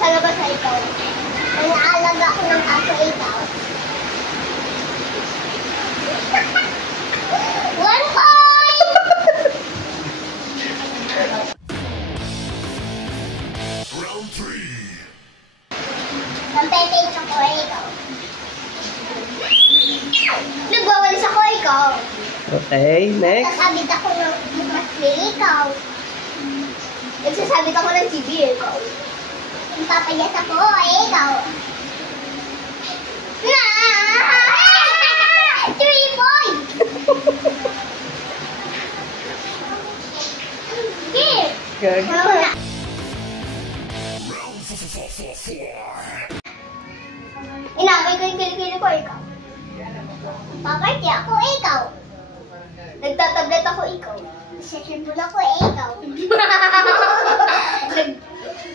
sa labas na ikaw. Nag-aalaga ako ng aso ikaw. One point! Round 3. Nagpe-paint ako ikaw. Nagwawalis ako ikaw. Okay, next. Nagsasabit ako ng masli ikaw. Nagsasabit ako ng TV ikaw. Nagpapayas ako ikaw. Na! 3 points! Here! Good. Wala. Round 4. Inabay ko yung kilikili ko ikaw. Paparty ako ikaw. Nagtatablet ako ikaw. Sessionful ako ikaw.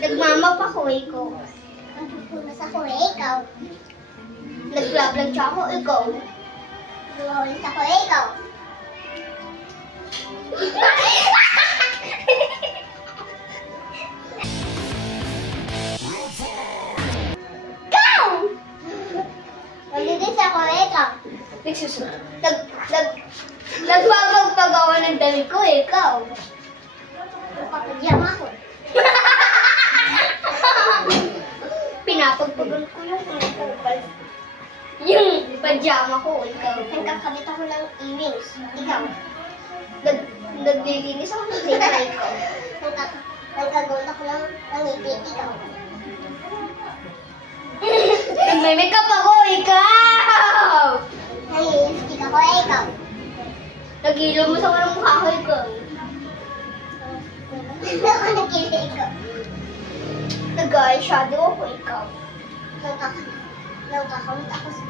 Nagmamap ako ikaw. Nagpupunas ako ikaw. Nag-vlog siya ako ikaw. Nagwawalis ako ikaw. Round 5. Ikaw! Nagdidis ako ikaw. Nagpapagpagawa ng damit ko ikaw. Nagpapadyama ako. Pinapagpagal ko yung pajama ko, ikaw. Nagkakabit ako ng earrings, ikaw. Naglilinis ako ng zebra, ikaw. Nagkagawin ako ng ngipin, ikaw. Nagme-makeup ako, ikaw! Nag-lipstick ako, ikaw. Nag-ilaw mo sa walang mukha ko, ikaw. Nag-kilay, ikaw. Nag-eyeshadow ako, ikaw. Nagkakamit ako sa